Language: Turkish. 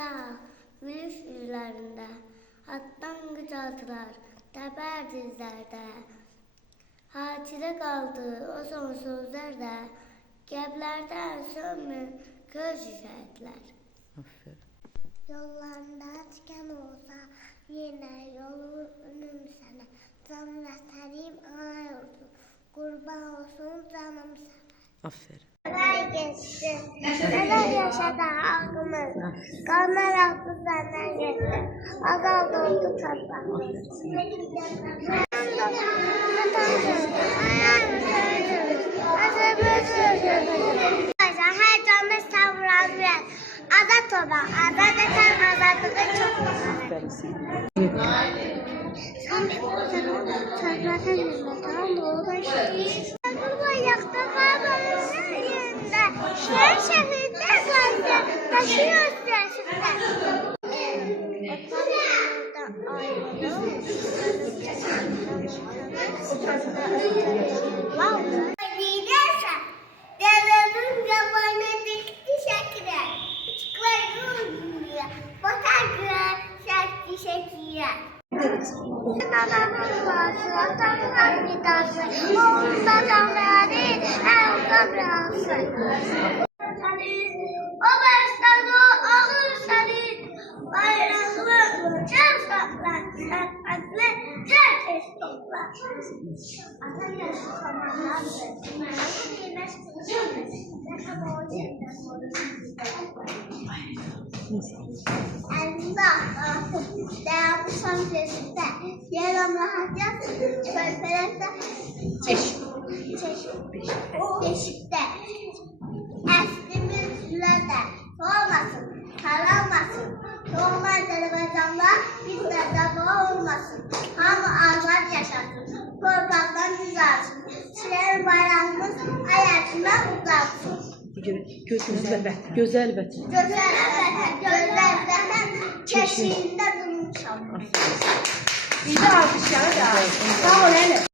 Silah, virüs yüzlerinde, hattan qıcaltılar, təbər dizlərdə. Hatirə qaldı o son sözlər də, qəblərdən sönmür göz şəhətlər. Yollarında tükən olsa, yenə yolunum sənə. Can vətənim ana yurdu, qurban olsun canım sənə. Aferin. Neler geçti, neler yaşadı halkımız, kanlar aktı senden geçti, azaldı oldu toprak. Her canlı savuran biraz, azat olan, azat eden azatlığı çok Aferin sana. Saklasın hizmetten doğuda işte. Kurban yakta kalmanın yerinde. Her şehirde kalsa taşıyor siyasetten. Liderse devletin yabanı dikti şekilde. Çıklar yürüyor. Batar güven şekli şekilde. Anamın bazı, atamın nidası, oğlum da can verdi, en uzun rası. O başladı, ağır senin, bayrağını can saklar, şefkatli, can estoklar. Atan yaşı zamanlardır, atan giymez kılıçımız, yakam o yerden Allah, devamlı son sesinde, yer Allah'a yaz, çöpelerde, beşikte, eslimiz sürede, soğumasın, karalmasın, doğmaz Azerbaycanlar, bizde de olmasın, hamı azad yaşasın, torpaktan düzelsin, Çilerin bayrağımız ayakından uzansın. Güzel vətən. Gözəl vətən. Gözəl vətən keşiyində durmuşam. Bir de alkışlar da. Sağ ol hele.